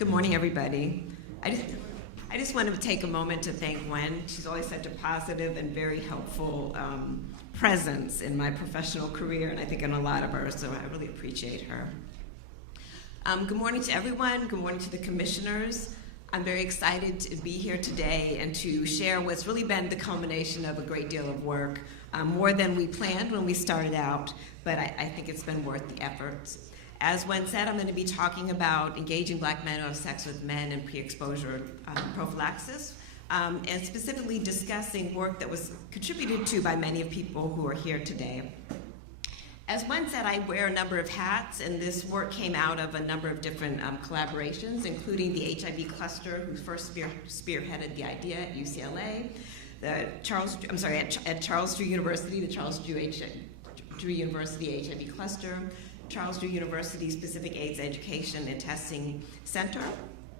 Good morning, everybody. I just wanted to take a moment to thank Gwen. She's always such a positive and very helpful presence in my professional career, and I think in a lot of ours, so I really appreciate her. Good morning to everyone. Good morning to the commissioners. I'm very excited to be here today and to share what's really been the culmination of a great deal of work, more than we planned when we started out, but I think it's been worth the efforts. As Gwen said, I'm going to be talking about engaging Black men who have sex with men and pre-exposure prophylaxis, and specifically discussing work that was contributed to by many of people who are here today. As Gwen said, I wear a number of hats, and this work came out of a number of different collaborations, including the HIV cluster, who first spearheaded the idea at UCLA, at Charles Drew University, the Charles Drew University HIV cluster, Charles Drew University Specific AIDS Education and Testing Center,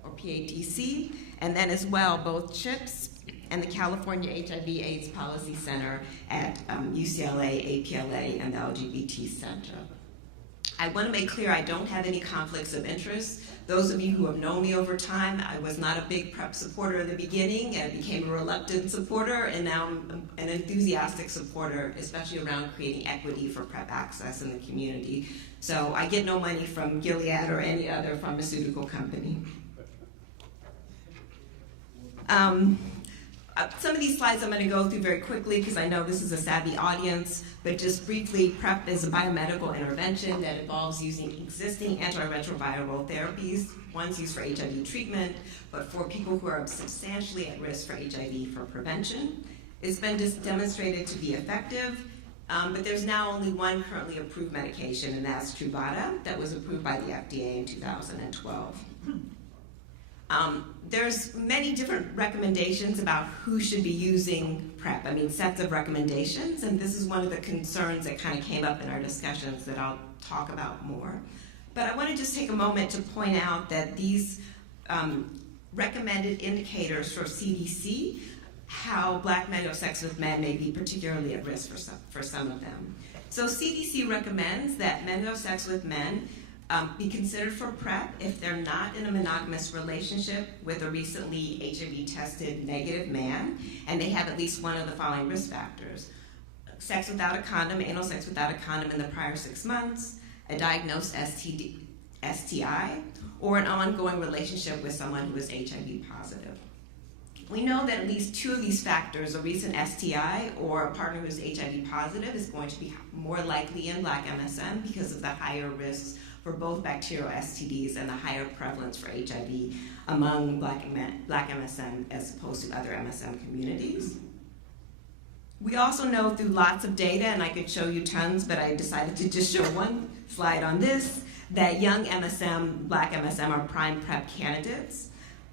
or PATC, and then as well both CHIPTS and the California HIV/AIDS Policy Center at UCLA, APLA, and the LGBT Center. I want to make clear I don't have any conflicts of interest. Those of you who have known me over time, I was not a big PrEP supporter in the beginning and became a reluctant supporter, and now I'm an enthusiastic supporter, especially around creating equity for PrEP access in the community. So I get no money from Gilead or any other pharmaceutical company. Some of these slides I'm going to go through very quickly because I know this is a savvy audience, but just briefly, PrEP is a biomedical intervention that involves using existing antiretroviral therapies, one's used for HIV treatment, but for people who are substantially at risk for HIV for prevention. It's been demonstrated to be effective, but there's now only one currently approved medication, and that's Truvada, that was approved by the FDA in 2012. There's many different recommendations about who should be using PrEP. I mean, sets of recommendations, and this is one of the concerns that kind of came up in our discussions that I'll talk about more. But I want to just take a moment to point out that these recommended indicators for CDC, how Black men who have sex with men may be particularly at risk for some of them. So CDC recommends that men who have sex with men be considered for PrEP if they're not in a monogamous relationship with a recently HIV-tested negative man, and they have at least one of the following risk factors: sex without a condom, anal sex without a condom in the prior 6 months, a diagnosed STI, or an ongoing relationship with someone who is HIV positive. We know that at least 2 of these factors, a recent STI or a partner who is HIV positive, is going to be more likely in Black MSM because of the higher risks for both bacterial STDs and the higher prevalence for HIV among Black MSM as opposed to other MSM communities. We also know through lots of data, and I could show you tons, but I decided to just show one slide on this, that young MSM, Black MSM, are prime PrEP candidates,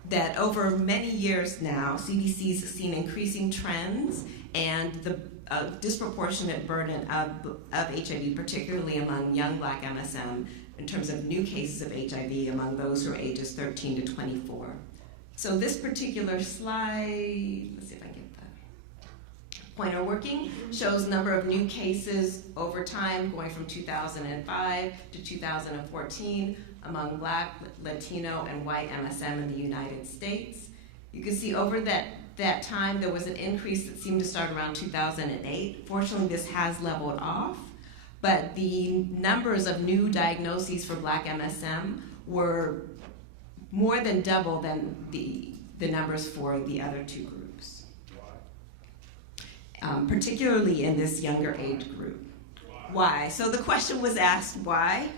that over many years now, CDC's seen increasing trends and the disproportionate burden of HIV, particularly among young Black MSM, in terms of new cases of HIV among those who are ages 13 to 24. So this particular slide, let's see if I get the pointer working, shows number of new cases over time going from 2005 to 2014 among Black, Latino, and white MSM in the United States. You can see over that time there was an increase that seemed to start around 2008. Fortunately, this has leveled off, but the numbers of new diagnoses for Black MSM were more than double than the numbers for the other 2 groups, particularly in this younger age group. Why? So the question was asked, why?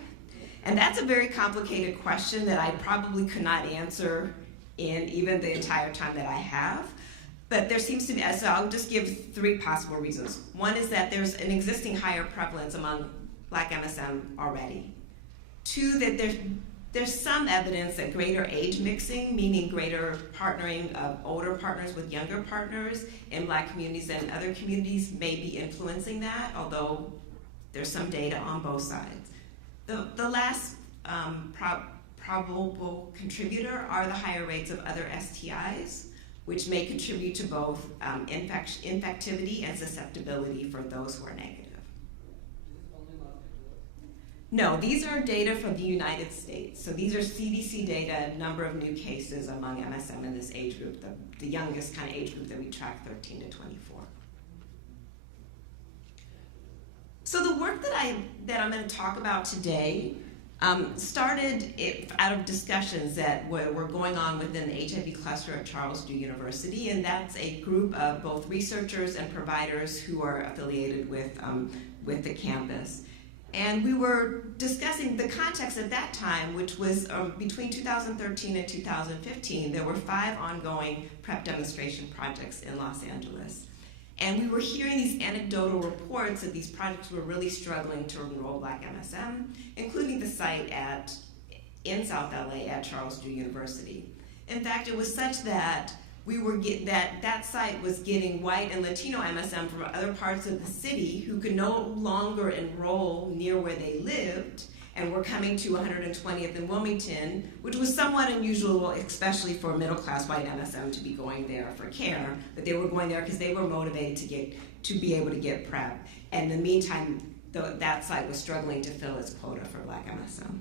And that's a very complicated question that I probably could not answer in even the entire time that I have. But there seems to be, so I'll just give 3 possible reasons. One is that there's an existing higher prevalence among Black MSM already. 2, that there's some evidence that greater age mixing, meaning greater partnering of older partners with younger partners in Black communities and other communities may be influencing that, although there's some data on both sides. The last probable contributor are the higher rates of other STIs, which may contribute to both infectivity and susceptibility for those who are negative. No, these are data from the United States. So these are CDC data, number of new cases among MSM in this age group, the youngest kind of age group that we track, 13 to 24. So the work that I'm going to talk about today started out of discussions that were going on within the HIV cluster at Charles Drew University, and that's a group of both researchers and providers who are affiliated with the campus. And we were discussing the context at that time, which was between 2013 and 2015, there were 5 ongoing PrEP demonstration projects in Los Angeles. And we were hearing these anecdotal reports that these projects were really struggling to enroll Black MSM, including the site in South LA at Charles Drew University. In fact, it was such that that site was getting white and Latino MSM from other parts of the city who could no longer enroll near where they lived and were coming to 120th and Wilmington, which was somewhat unusual, especially for middle-class white MSM to be going there for care, but they were going there because they were motivated to be able to get PrEP. And in the meantime, that site was struggling to fill its quota for Black MSM.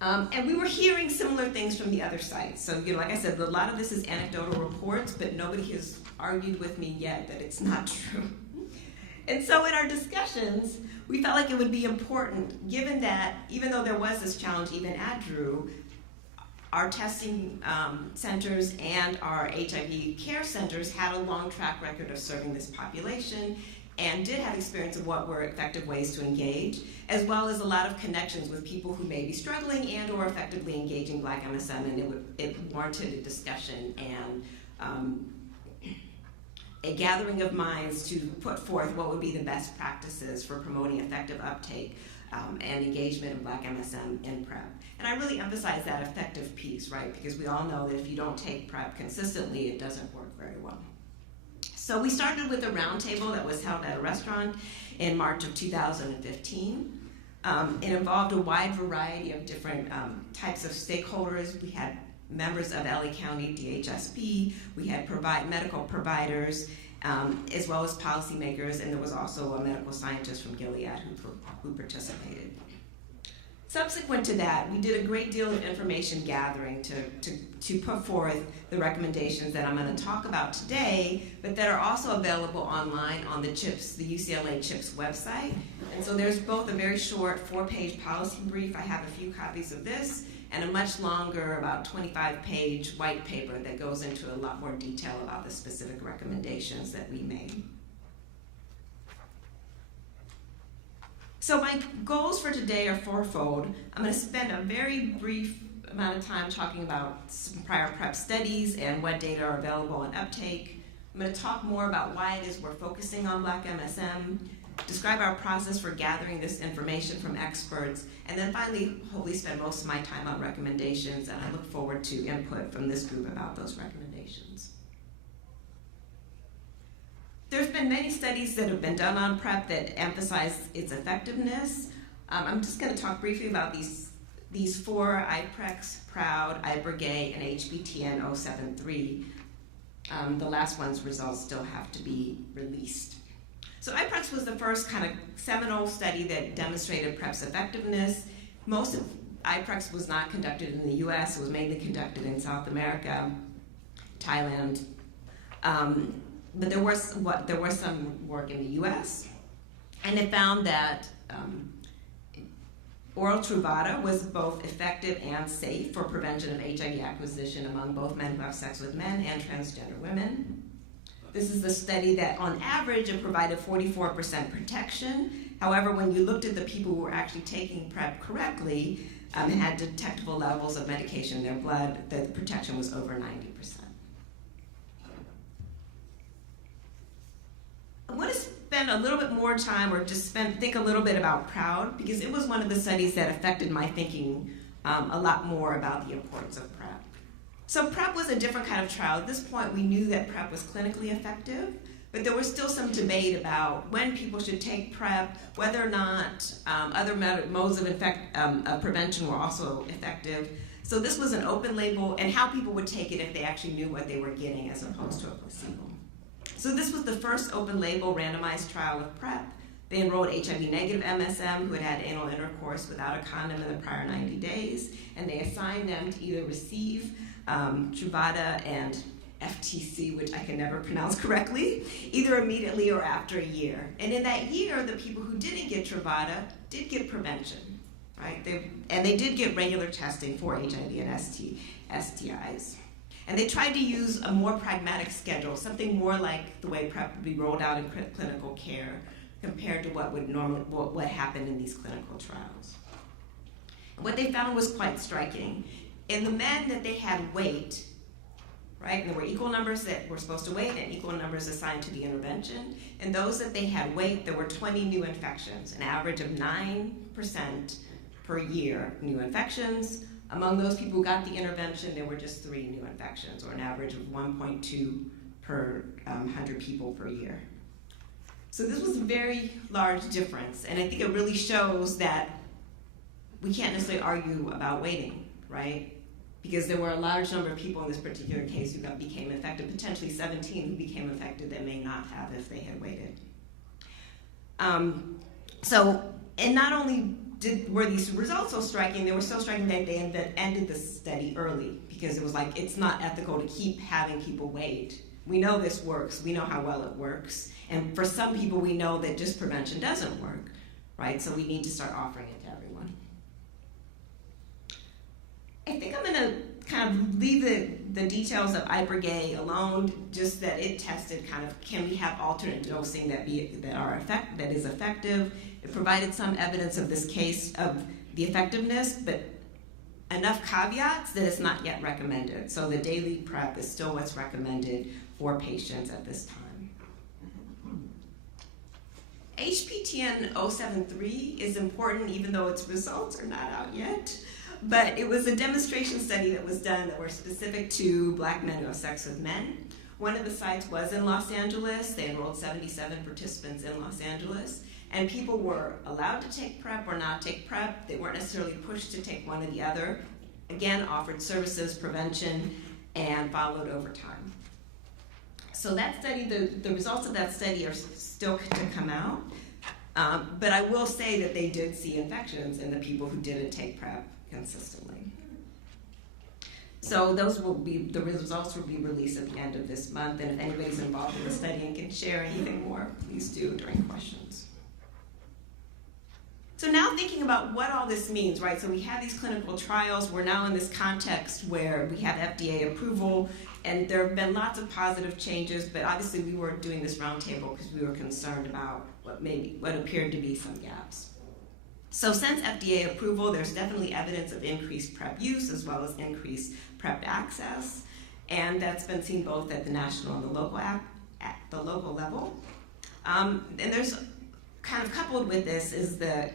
And we were hearing similar things from the other sites. So, like I said, a lot of this is anecdotal reports, but nobody has argued with me yet that it's not true. And so in our discussions, we felt like it would be important, given that even though there was this challenge even at Drew, our testing centers and our HIV care centers had a long track record of serving this population and did have experience of what were effective ways to engage, as well as a lot of connections with people who may be struggling and or effectively engaging Black MSM, and it warranted a discussion and a gathering of minds to put forth what would be the best practices for promoting effective uptake and engagement of Black MSM in PrEP. And I really emphasize that effective piece, right? Because we all know that if you don't take PrEP consistently, it doesn't work very well. So we started with a roundtable that was held at a restaurant in March of 2015. It involved a wide variety of different types of stakeholders. We had members of LA County DHSP, we had medical providers, as well as policymakers, and there was also a medical scientist from Gilead who participated. Subsequent to that, we did a great deal of information gathering to put forth the recommendations that I'm going to talk about today, but that are also available online on the UCLA CHIPTS website. And so there's both a very short 4-page policy brief, I have a few copies of this, and a much longer, about 25-page white paper that goes into a lot more detail about the specific recommendations that we made. So my goals for today are fourfold. I'm going to spend a very brief amount of time talking about some prior PrEP studies and what data are available on uptake. I'm going to talk more about why it is we're focusing on Black MSM, describe our process for gathering this information from experts, and then finally, hopefully spend most of my time on recommendations, and I look forward to input from this group about those recommendations. There's been many studies that have been done on PrEP that emphasize its effectiveness. I'm just going to talk briefly about these 4, IPREX, PROUD, IBRGAY, and HBTN 073. The last one's results still have to be released. So IPREX was the first kind of seminal study that demonstrated PrEP's effectiveness. Most of IPREX was not conducted in the US, it was mainly conducted in South America, Thailand. But there was some work in the US, and it found that oral Truvada was both effective and safe for prevention of HIV acquisition among both men who have sex with men and transgender women. This is the study that, on average, it provided 44% protection. However, when you looked at the people who were actually taking PrEP correctly and had detectable levels of medication in their blood, the protection was over 90%. I want to spend a little bit more time, or just think a little bit about PROUD, because it was one of the studies that affected my thinking a lot more about the importance of PrEP. So PrEP was a different kind of trial. At this point, we knew that PrEP was clinically effective, but there was still some debate about when people should take PrEP, whether or not other modes of prevention were also effective. So this was an open label, and how people would take it if they actually knew what they were getting as opposed to a placebo. So this was the first open label randomized trial of PrEP. They enrolled HIV negative MSM who had had anal intercourse without a condom in the prior 90 days, and they assigned them to either receive Truvada and FTC, which I can never pronounce correctly, either immediately or after a year. And in that year, the people who didn't get Truvada did get prevention, right? They did get regular testing for HIV and STIs. And they tried to use a more pragmatic schedule, something more like the way PrEP would be rolled out in clinical care compared to what happened in these clinical trials. And what they found was quite striking. In the men that they had weight, right, and there were equal numbers that were supposed to wait and equal numbers assigned to the intervention, and those that they had weight, there were 20 new infections, an average of 9% per year new infections. Among those people who got the intervention, there were just 3 new infections, or an average of 1.2 per 100 people per year. So this was a very large difference, and I think it really shows that we can't necessarily argue about waiting, right? Because there were a large number of people in this particular case who became infected, potentially 17 who became infected that may not have if they had waited. And not only were these results so striking, they were so striking that they ended the study early, because it was like, it's not ethical to keep having people wait. We know this works, we know how well it works, and for some people we know that just prevention doesn't work, right? So we need to start offering it to everyone. I think I'm gonna kind of leave the details of Ibergay alone, just that it tested kind of, can we have alternate dosing that is effective? It provided some evidence of this case of the effectiveness, but enough caveats that it's not yet recommended. So the daily PrEP is still what's recommended for patients at this time. HPTN 073 is important, even though its results are not out yet. But it was a demonstration study that was done that were specific to Black men who have sex with men. One of the sites was in Los Angeles. They enrolled 77 participants in Los Angeles. And people were allowed to take PrEP or not take PrEP. They weren't necessarily pushed to take one or the other. Again, offered services, prevention, and followed over time. So that study, the results of that study are still to come out. But I will say that they did see infections in the people who didn't take PrEP consistently. So the results will be released at the end of this month, and if anybody's involved in the study and can share anything more, please do during questions. So now thinking about what all this means, right? So we have these clinical trials. We're now in this context where we have FDA approval, and there have been lots of positive changes, but obviously we were doing this roundtable because we were concerned about what appeared to be some gaps. So since FDA approval, there's definitely evidence of increased PrEP use as well as increased PrEP access, and that's been seen both at the national and the local level. And there's kind of coupled with this is the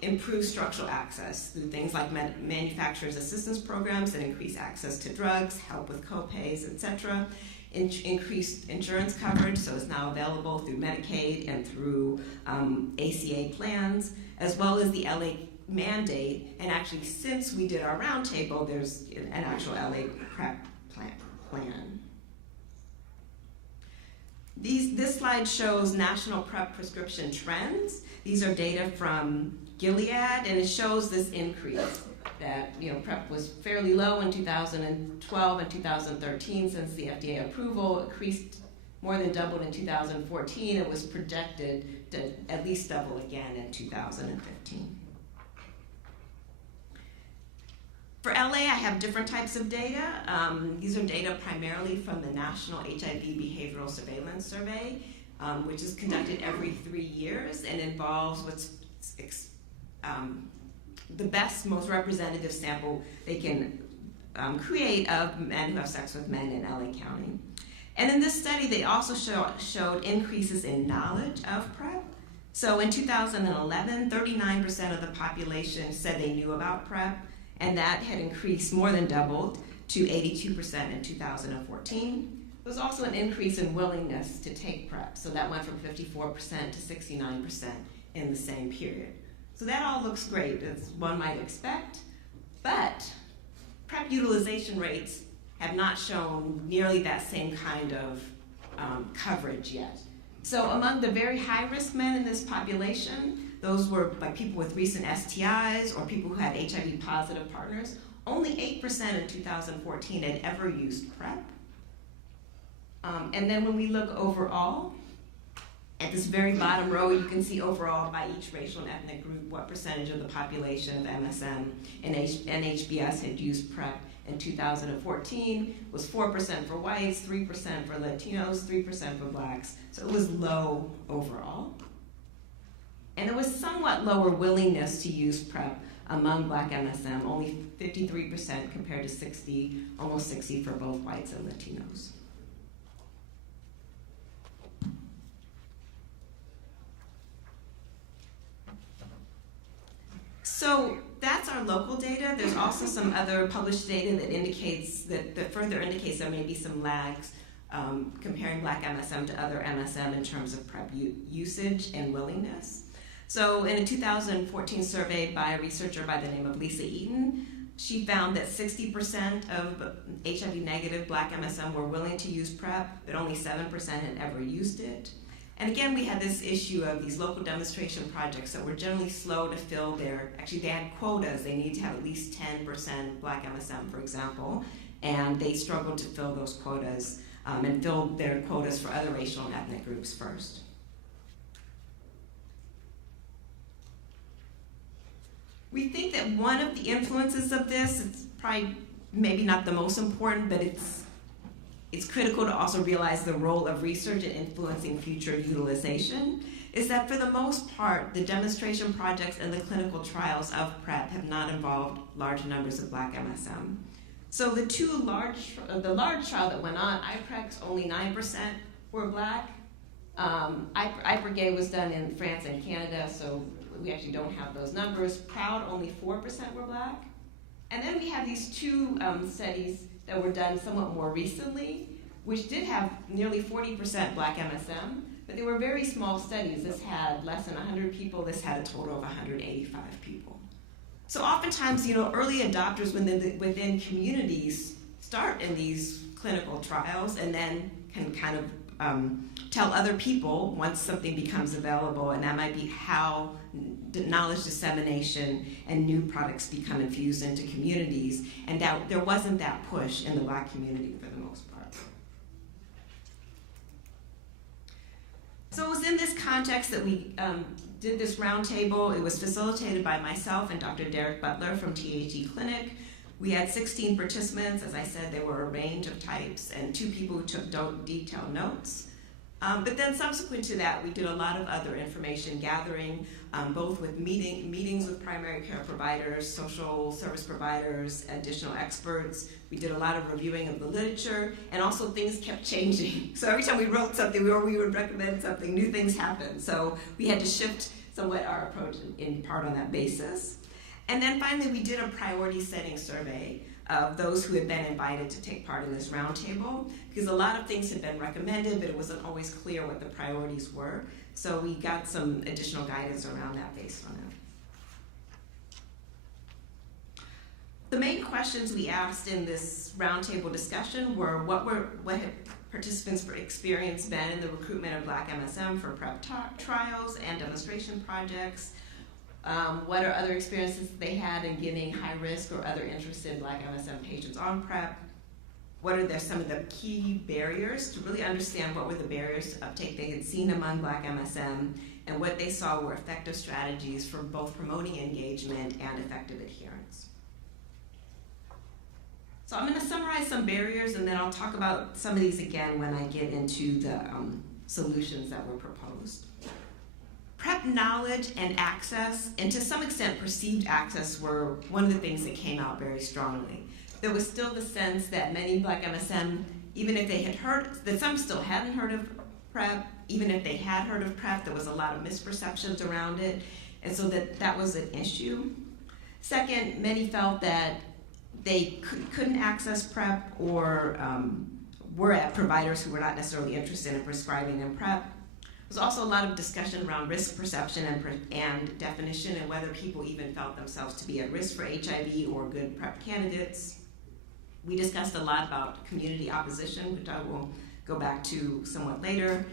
improved structural access through things like manufacturers' assistance programs that increase access to drugs, help with co-pays, etc. Increased insurance coverage, so it's now available through Medicaid and through ACA plans, as well as the LA mandate. And actually, since we did our roundtable, there's an actual LA PrEP plan. This slide shows national PrEP prescription trends. These are data from Gilead, and it shows this increase that PrEP was fairly low in 2012 and 2013 since the FDA approval. Increased more than doubled in 2014. It was projected to at least double again in 2015. For LA, I have different types of data. These are data primarily from the National HIV Behavioral Surveillance Survey, which is conducted every 3 years and involves the best, most representative sample they can create of men who have sex with men in LA County. And in this study, they also showed increases in knowledge of PrEP. So in 2011, 39% of the population said they knew about PrEP, and that had increased more than doubled to 82% in 2014. There was also an increase in willingness to take PrEP, so that went from 54% to 69% in the same period. So that all looks great, as one might expect, but PrEP utilization rates have not shown nearly that same kind of coverage yet. So among the very high-risk men in this population, those were like people with recent STIs or people who had HIV-positive partners. Only 8% in 2014 had ever used PrEP. And then when we look overall, at this very bottom row, you can see overall by each racial and ethnic group what percentage of the population of MSM and NHBS had used PrEP in 2014. It was 4% for whites, 3% for Latinos, 3% for blacks. So it was low overall. And there was somewhat lower willingness to use PrEP among Black MSM, only 53% compared to 60, almost 60 for both whites and Latinos. So that's our local data. There's also some other published data that indicates that further indicates there may be some lags comparing Black MSM to other MSM in terms of PrEP usage and willingness. So in a 2014 survey by a researcher by the name of Lisa Eaton, she found that 60% of HIV-negative Black MSM were willing to use PrEP, but only 7% had ever used it. And again, we had this issue of these local demonstration projects that were generally slow to fill actually they had quotas. They needed to have at least 10% Black MSM, for example, and they struggled to fill those quotas and fill their quotas for other racial and ethnic groups first. We think that one of the influences of this, it's probably maybe not the most important, but it's critical to also realize the role of research in influencing future utilization, is that for the most part, the demonstration projects and the clinical trials of PrEP have not involved large numbers of Black MSM. So the large trial that went on, IPREX, only 9% were Black. IPREGAY was done in France and Canada, so we actually don't have those numbers. PROUD, only 4% were Black. And then we have these two studies that were done somewhat more recently, which did have nearly 40% Black MSM, but they were very small studies. This had less than 100 people. This had a total of 185 people. So oftentimes, early adopters within communities start in these clinical trials and then can kind of tell other people once something becomes available, and that might be how knowledge dissemination and new products become infused into communities, and that there wasn't that push in the Black community for the most part. So it was in this context that we did this roundtable. It was facilitated by myself and Dr. Derek Butler from THE Clinic. We had 16 participants. As I said, there were a range of types, and 2 people who took detailed notes. But then subsequent to that, we did a lot of other information gathering, both with meetings with primary care providers, social service providers, additional experts. We did a lot of reviewing of the literature, and also things kept changing. So every time we wrote something or we would recommend something, new things happened. So we had to shift somewhat our approach in part on that basis. And then finally, we did a priority setting survey of those who had been invited to take part in this roundtable, because a lot of things had been recommended, but it wasn't always clear what the priorities were. So we got some additional guidance around that based on it. The main questions we asked in this roundtable discussion were what had participants' experience been in the recruitment of Black MSM for PrEP trials and demonstration projects. What are other experiences they had in getting high-risk or other interested Black MSM patients on PrEP? What are some of the key barriers to really understand what were the barriers to uptake they had seen among Black MSM, and what they saw were effective strategies for both promoting engagement and effective adherence. So I'm going to summarize some barriers, and then I'll talk about some of these again when I get into the solutions that were proposed. PrEP knowledge and access, and to some extent perceived access, were one of the things that came out very strongly. There was still the sense that many Black MSM, even if they had heard, that some still hadn't heard of PrEP, even if they had heard of PrEP, there was a lot of misperceptions around it, and so that was an issue. Second, many felt that they couldn't access PrEP or were at providers who were not necessarily interested in prescribing them PrEP. There's also a lot of discussion around risk perception and definition, and whether people even felt themselves to be at risk for HIV or good PrEP candidates. We discussed a lot about community opposition, which I will go back to somewhat later.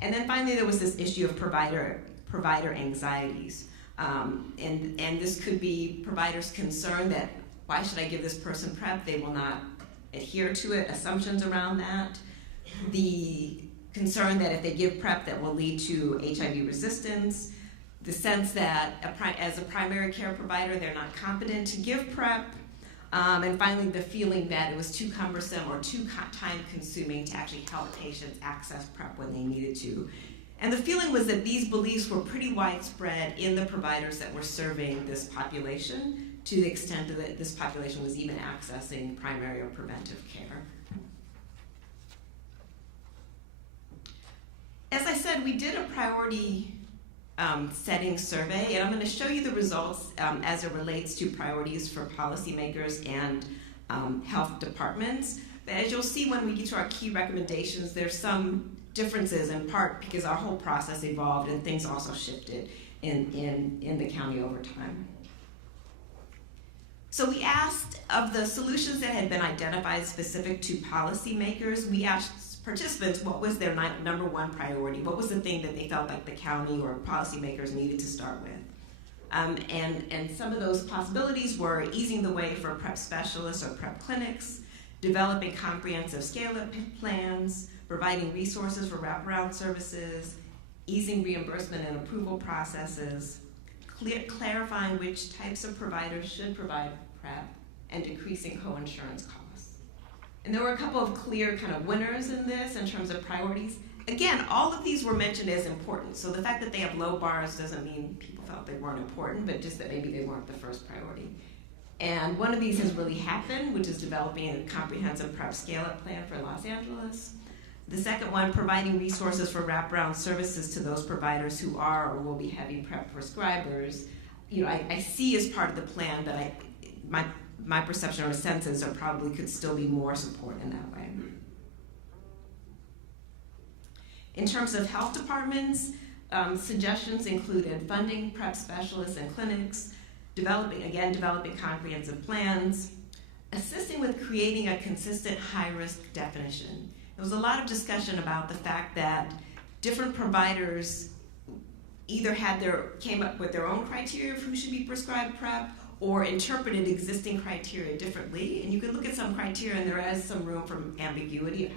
And then finally, there was this issue of provider anxieties. And this could be providers concerned that, why should I give this person PrEP? They will not adhere to it, assumptions around that. The concern that if they give PrEP, that will lead to HIV resistance. The sense that as a primary care provider, they're not competent to give PrEP. And finally, the feeling that it was too cumbersome or too time-consuming to actually help patients access PrEP when they needed to. And the feeling was that these beliefs were pretty widespread in the providers that were serving this population, to the extent that this population was even accessing primary or preventive care. As I said, we did a priority setting survey, and I'm going to show you the results as it relates to priorities for policymakers and health departments. But as you'll see when we get to our key recommendations, there's some differences, in part because our whole process evolved and things also shifted in the county over time. So we asked, of the solutions that had been identified specific to policymakers, we asked participants what was their number one priority, what was the thing that they felt like the county or policymakers needed to start with. And some of those possibilities were easing the way for PrEP specialists or PrEP clinics, developing comprehensive scale-up plans, providing resources for wraparound services, easing reimbursement and approval processes, clarifying which types of providers should provide PrEP, and decreasing co-insurance costs. And there were a couple of clear kind of winners in this in terms of priorities. Again, all of these were mentioned as important. So the fact that they have low bars doesn't mean people felt they weren't important, but just that maybe they weren't the first priority. And one of these has really happened, which is developing a comprehensive PrEP scale-up plan for Los Angeles. The second one, providing resources for wraparound services to those providers who are or will be heavy PrEP prescribers. You know, I see as part of the plan, but my perception or sense is there probably could still be more support in that way. In terms of health departments, suggestions included funding PrEP specialists and clinics, developing comprehensive plans, assisting with creating a consistent high-risk definition. There was a lot of discussion about the fact that different providers either came up with their own criteria of who should be prescribed PrEP, or interpreted existing criteria differently. And you could look at some criteria and there is some room for ambiguity of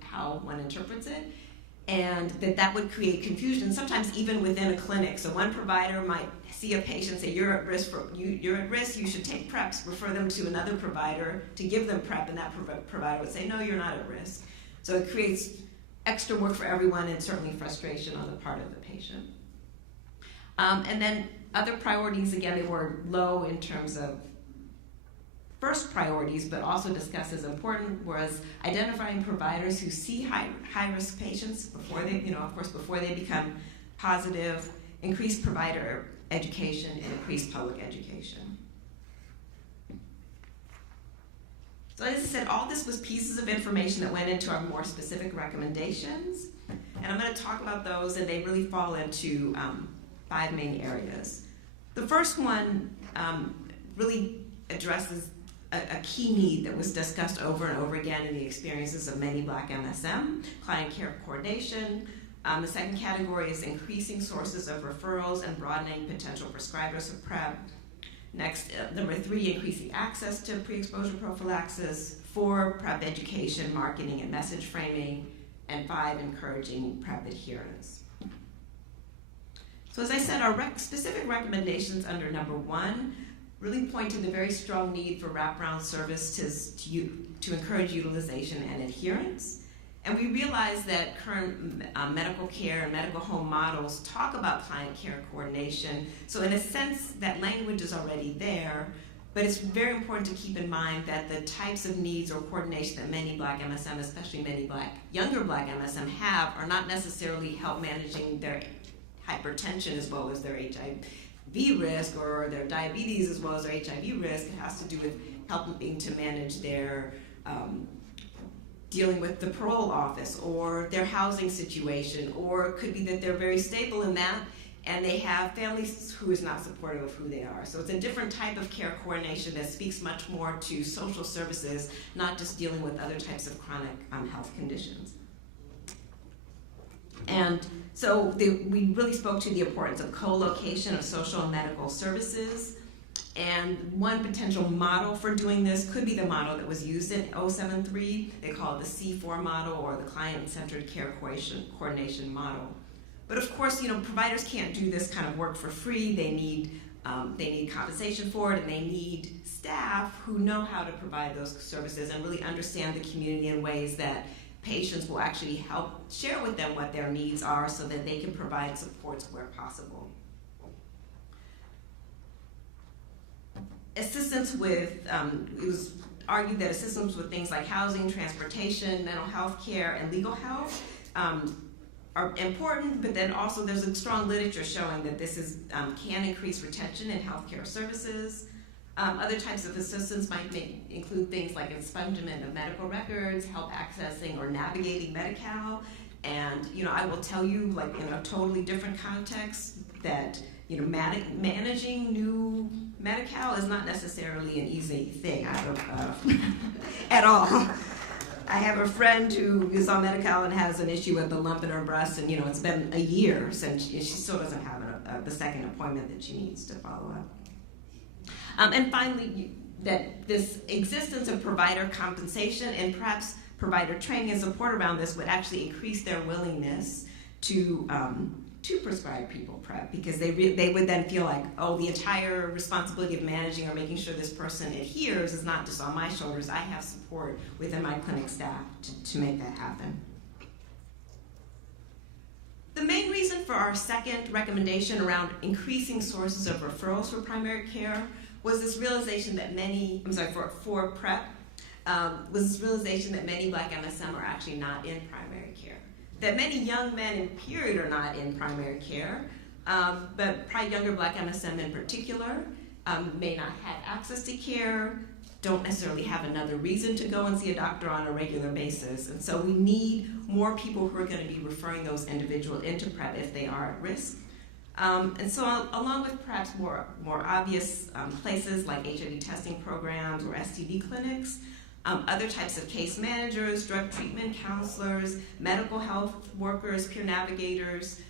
how one interprets it. And that would create confusion, sometimes even within a clinic. So one provider might see a patient and say, you're at risk, you should take PrEP, refer them to another provider to give them PrEP, and that provider would say, no, you're not at risk. So it creates extra work for everyone and certainly frustration on the part of the patient. And then other priorities, again, they were low in terms of first priorities, but also discussed as important, was identifying providers who see high-risk patients before they become positive, increase provider education, and increase public education. So as I said, all this was pieces of information that went into our more specific recommendations, and I'm going to talk about those, and they really fall into 5 main areas. The first one really addresses a key need that was discussed over and over again in the experiences of many Black MSM, client care coordination. The second category is increasing sources of referrals and broadening potential prescribers of PrEP. Next, number 3, increasing access to pre-exposure prophylaxis. 4, PrEP education, marketing, and message framing. And 5, encouraging PrEP adherence. So as I said, our specific recommendations under number 1 really point to the very strong need for wraparound services to encourage utilization and adherence. And we realize that current medical care and medical home models talk about client care coordination. So in a sense, that language is already there, but it's very important to keep in mind that the types of needs or coordination that many Black MSM, especially many younger Black MSM have, are not necessarily help managing their hypertension as well as their HIV risk, or their diabetes as well as their HIV risk. It has to do with helping to manage their dealing with the parole office or their housing situation, or it could be that they're very stable in that and they have families who is not supportive of who they are. So it's a different type of care coordination that speaks much more to social services, not just dealing with other types of chronic health conditions. And so we really spoke to the importance of co-location of social and medical services. And one potential model for doing this could be the model that was used in 073. They call it the C4 model, or the client-centered care coordination model. But of course, providers can't do this kind of work for free. They need compensation for it, and they need staff who know how to provide those services and really understand the community in ways that patients will actually help share with them what their needs are so that they can provide supports where possible. Assistance with, it was argued that assistance with things like housing, transportation, mental health care, and legal health are important, but then also there's a strong literature showing that this can increase retention in healthcare services. Other types of assistance might include things like expungement of medical records, help accessing or navigating Medi-Cal, and I will tell you, like in a totally different context, that managing new Medi-Cal is not necessarily an easy thing at all. I have a friend who is on Medi-Cal and has an issue with the lump in her breast, and it's been a year since she still doesn't have the second appointment that she needs to follow up. And finally, that this existence of provider compensation and perhaps provider training and support around this would actually increase their willingness to prescribe people PrEP, because they would then feel like, oh, the entire responsibility of managing or making sure this person adheres is not just on my shoulders. I have support within my clinic staff to make that happen. The main reason for our second recommendation around increasing sources of referrals for primary care was this realization that for PrEP, was this realization that many Black MSM are actually not in primary care. That many young men in period are not in primary care, but probably younger Black MSM in particular may not have access to care, don't necessarily have another reason to go and see a doctor on a regular basis. And so we need more people who are going to be referring those individuals into PrEP if they are at risk. And so along with perhaps more obvious places like HIV testing programs or STD clinics, other types of case managers, drug treatment counselors, medical health workers, peer navigators,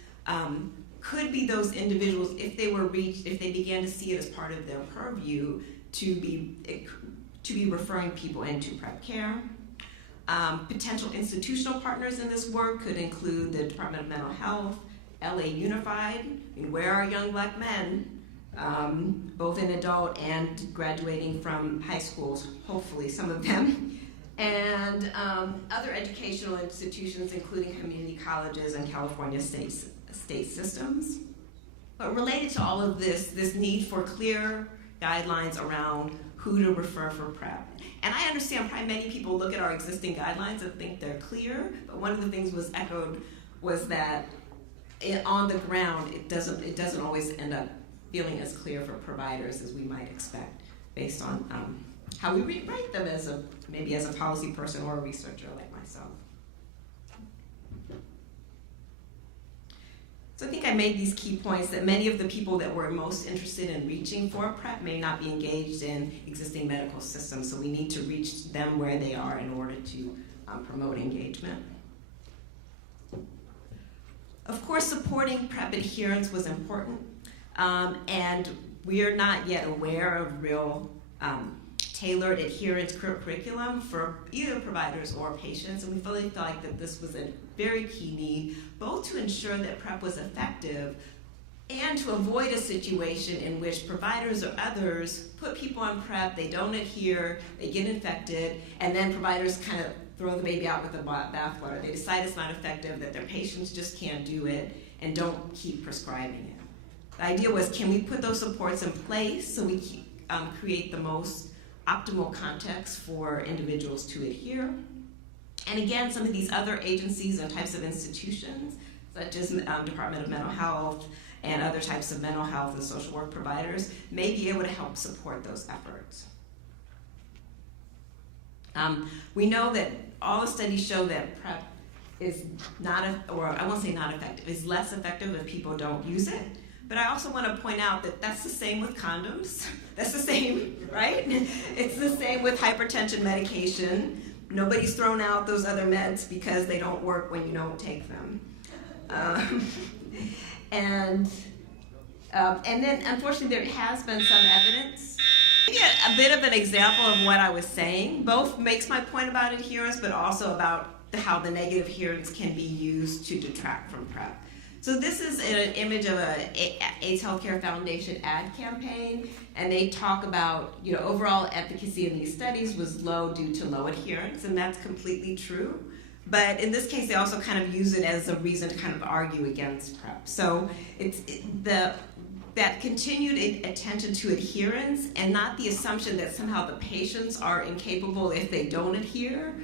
could be those individuals if they began to see it as part of their purview to be referring people into PrEP care. Potential institutional partners in this work could include the Department of Mental Health, LA Unified, where are young Black men, both in adult and graduating from high schools, hopefully some of them, and other educational institutions, including community colleges and California state systems. But related to all of this need for clear guidelines around who to refer for PrEP. And I understand probably many people look at our existing guidelines and think they're clear, but one of the things was echoed was that on the ground, it doesn't always end up feeling as clear for providers as we might expect based on how we write them maybe as a policy person or a researcher like myself. So I think I made these key points that many of the people that we're most interested in reaching for PrEP may not be engaged in existing medical systems, so we need to reach them where they are in order to promote engagement. Of course, supporting PrEP adherence was important, and we are not yet aware of real tailored adherence curriculum for either providers or patients, and we really felt like that this was a very key need, both to ensure that PrEP was effective and to avoid a situation in which providers or others put people on PrEP, they don't adhere, they get infected, and then providers kind of throw the baby out with the bathwater. They decide it's not effective, that their patients just can't do it, and don't keep prescribing it. The idea was, can we put those supports in place so we create the most optimal context for individuals to adhere? And again, some of these other agencies and types of institutions, such as Department of Mental Health and other types of mental health and social work providers, may be able to help support those efforts. We know that all the studies show that PrEP is is less effective if people don't use it. But I also want to point out that that's the same with condoms. That's the same, right? It's the same with hypertension medication. Nobody's thrown out those other meds because they don't work when you don't take them. Um, and then, unfortunately, there has been some evidence. A bit of an example of what I was saying. Both makes my point about adherence, but also about how the negative adherence can be used to detract from PrEP. So this is an image of a AIDS Healthcare Foundation ad campaign, and they talk about, overall efficacy in these studies was low due to low adherence, and that's completely true. But in this case, they also kind of use it as a reason to kind of argue against PrEP. So that continued attention to adherence and not the assumption that somehow the patients are incapable if they don't adhere.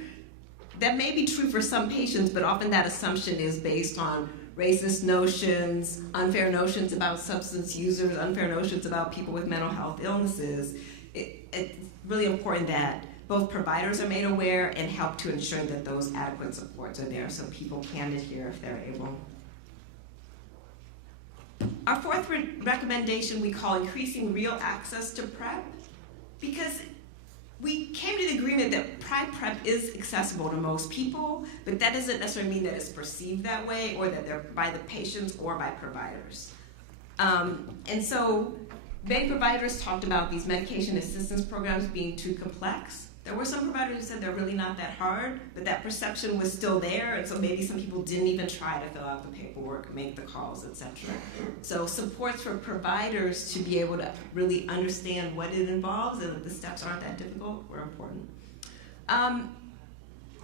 That may be true for some patients, but often that assumption is based on racist notions, unfair notions about substance users, unfair notions about people with mental health illnesses. It's really important that both providers are made aware and help to ensure that those adequate supports are there so people can adhere if they're able. Our fourth recommendation we call increasing real access to PrEP, because we came to the agreement that PrEP is accessible to most people, but that doesn't necessarily mean that it's perceived that way or that they're by the patients or by providers. And so many providers talked about these medication assistance programs being too complex. There were some providers who said they're really not that hard, but that perception was still there, and so maybe some people didn't even try to fill out the paperwork, make the calls, etc. So supports for providers to be able to really understand what it involves and that the steps aren't that difficult were important.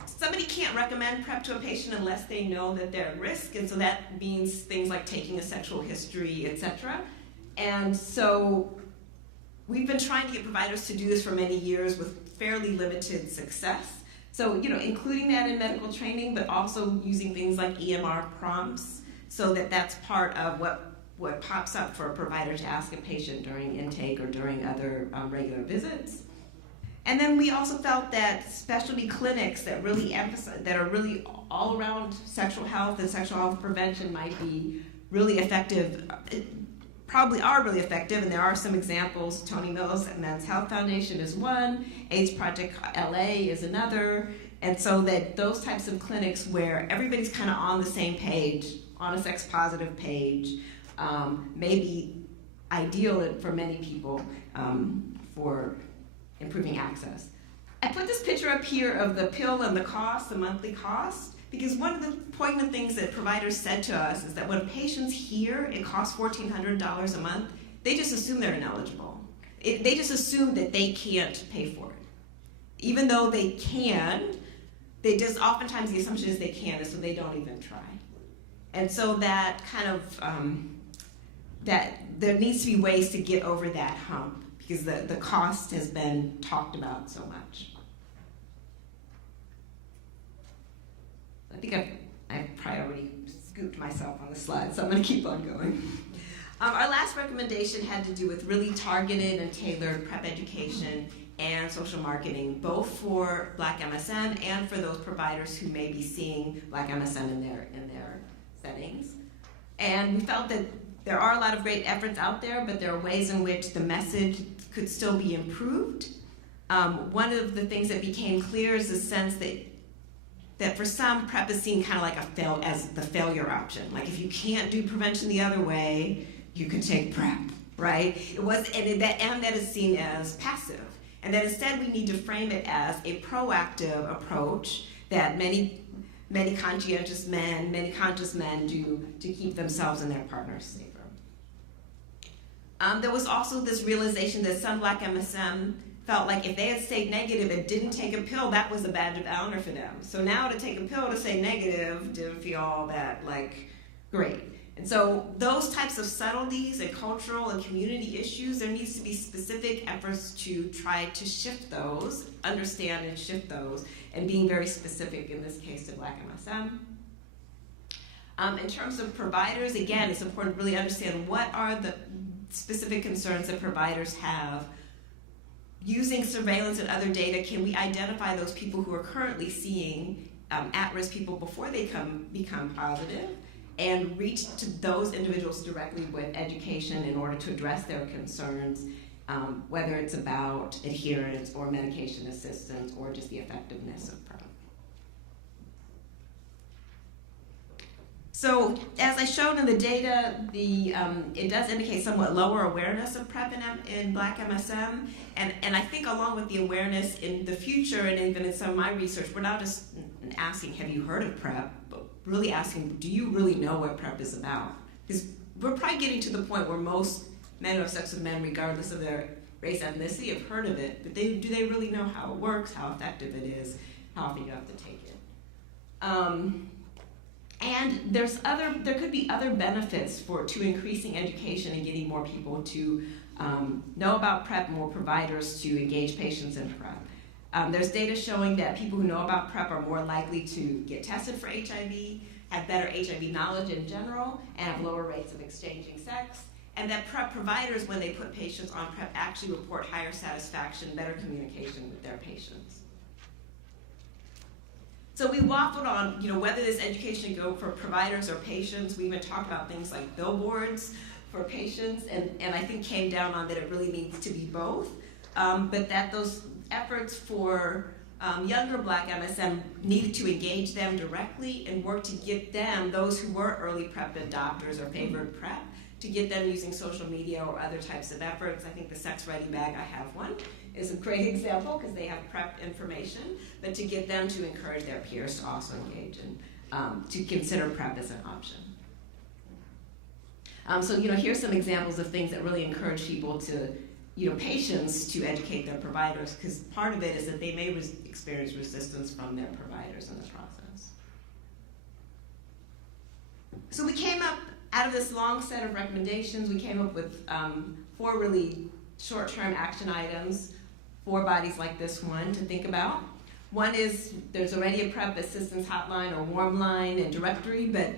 Somebody can't recommend PrEP to a patient unless they know that they're at risk, and so that means things like taking a sexual history, etc. And so we've been trying to get providers to do this for many years with fairly limited success. So, including that in medical training, but also using things like EMR prompts so that that's part of what pops up for a provider to ask a patient during intake or during other regular visits. And then we also felt that specialty clinics that really emphasize, that are really all around sexual health and sexual health prevention might be really effective. Probably are really effective, and there are some examples. Tony Mills at Men's Health Foundation is one, AIDS Project LA is another, and so that those types of clinics where everybody's kind of on the same page, on a sex positive page, may be ideal for many people for improving access. I put this picture up here of the pill and the cost, the monthly cost, because one of the poignant things that providers said to us is that when patients hear it costs $1,400 a month, they just assume they're ineligible. They just assume that they can't pay for it. Even though they can, oftentimes the assumption is they can, and so they don't even try. And so that kind of, that there needs to be ways to get over that hump, because the cost has been talked about so much. I think I've probably already scooped myself on the slide, so I'm going to keep on going. Our last recommendation had to do with really targeted and tailored PrEP education and social marketing, both for Black MSM and for those providers who may be seeing Black MSM in their settings. And we felt that there are a lot of great efforts out there, but there are ways in which the message could still be improved. One of the things that became clear is the sense that for some, PrEP is seen kind of like as the failure option. Like if you can't do prevention the other way, you can take PrEP, right? That is seen as passive. And that instead we need to frame it as a proactive approach that many conscious men do to keep themselves and their partners safer. There was also this realization that some Black MSM felt like if they had stayed negative and didn't take a pill, that was a badge of honor for them. So now to take a pill to stay negative didn't feel all that great. And so those types of subtleties and cultural and community issues, there needs to be specific efforts to try to shift those, understand and shift those, and being very specific in this case to Black MSM. In terms of providers, again, it's important to really understand what are the specific concerns that providers have. Using surveillance and other data, can we identify those people who are currently seeing at-risk people before they become positive and reach to those individuals directly with education in order to address their concerns, whether it's about adherence or medication assistance or just the effectiveness of PrEP. So as I showed in the data, it does indicate somewhat lower awareness of PrEP in Black MSM. And I think along with the awareness in the future, and even in some of my research, we're not just asking, have you heard of PrEP? But really asking, do you really know what PrEP is about? Because we're probably getting to the point where most men who have sex with men, regardless of their race, ethnicity, have heard of it. But do they really know how it works, how effective it is, how often you have to take it? And there could be other benefits to increasing education and getting more people to know about PrEP, more providers to engage patients in PrEP. There's data showing that people who know about PrEP are more likely to get tested for HIV, have better HIV knowledge in general, and have lower rates of exchanging sex. And that PrEP providers, when they put patients on PrEP, actually report higher satisfaction, better communication with their patients. So we waffled on, whether this education go for providers or patients. We even talked about things like billboards for patients, and I think came down on that it really needs to be both, but that those efforts for younger Black MSM needed to engage them directly and work to get them, those who were early PrEP adopters or favored PrEP, to get them using social media or other types of efforts. I think the Sex Ready Bag, I have one, is a great example because they have PrEP information, but to get them to encourage their peers to also engage and to consider PrEP as an option. So here's some examples of things that really encourage people to, patients to educate their providers, because part of it is that they may experience resistance from their providers in this process. So we came up, out of this long set of recommendations, we came up with 4 really short-term action items for bodies like this one to think about. One is there's already a PrEP assistance hotline or warm line and directory, but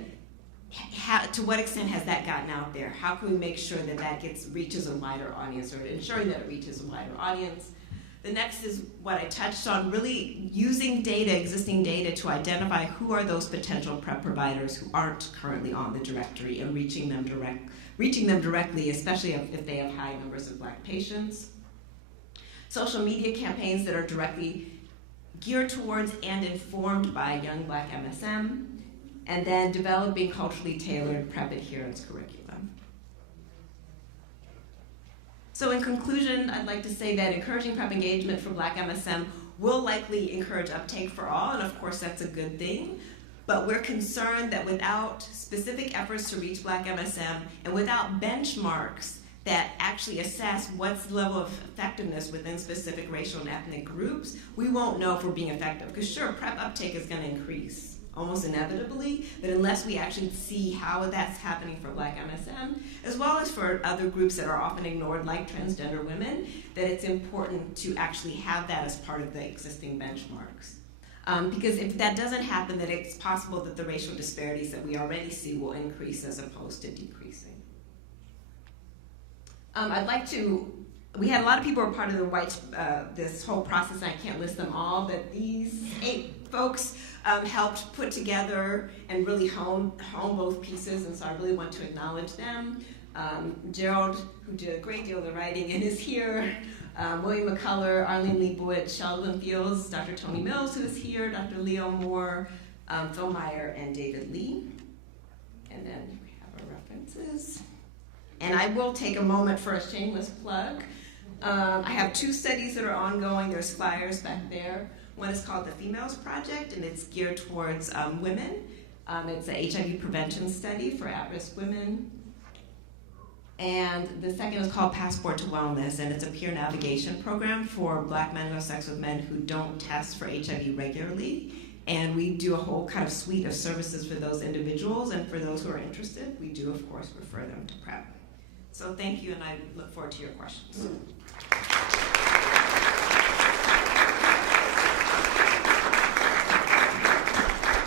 to what extent has that gotten out there? How can we make sure that that reaches a wider audience, or ensuring that it reaches a wider audience? The next is what I touched on, really using data, existing data, to identify who are those potential PrEP providers who aren't currently on the directory and reaching them directly, especially if they have high numbers of Black patients. Social media campaigns that are directly geared towards and informed by young Black MSM, and then developing culturally tailored PrEP adherence curriculum. So in conclusion, I'd like to say that encouraging PrEP engagement for Black MSM will likely encourage uptake for all, and of course that's a good thing. But we're concerned that without specific efforts to reach Black MSM and without benchmarks that actually assess what's the level of effectiveness within specific racial and ethnic groups, we won't know if we're being effective. Because sure, PrEP uptake is going to increase almost inevitably, but unless we actually see how that's happening for Black MSM, as well as for other groups that are often ignored, like transgender women, that it's important to actually have that as part of the existing benchmarks. Because if that doesn't happen, then it's possible that the racial disparities that we already see will increase as opposed to decreasing. We had a lot of people who were part of this whole process, and I can't list them all, but these 8 folks helped put together and really hone both pieces, and so I really want to acknowledge them. Gerald, who did a great deal of the writing and is here, William McCullough, Arlene Leibowitz, Sheldon Fields, Dr. Tony Mills, who is here, Dr. Leo Moore, Phil Meyer, and David Lee. And then we have our references. And I will take a moment for a shameless plug. I have 2 studies that are ongoing. There's flyers back there. One is called the Females Project, and it's geared towards women. It's an HIV prevention study for at-risk women. And the second is called Passport to Wellness, and it's a peer navigation program for Black men who have sex with men who don't test for HIV regularly. And we do a whole kind of suite of services for those individuals, and for those who are interested, we do, of course, refer them to PrEP. So thank you, and I look forward to your questions.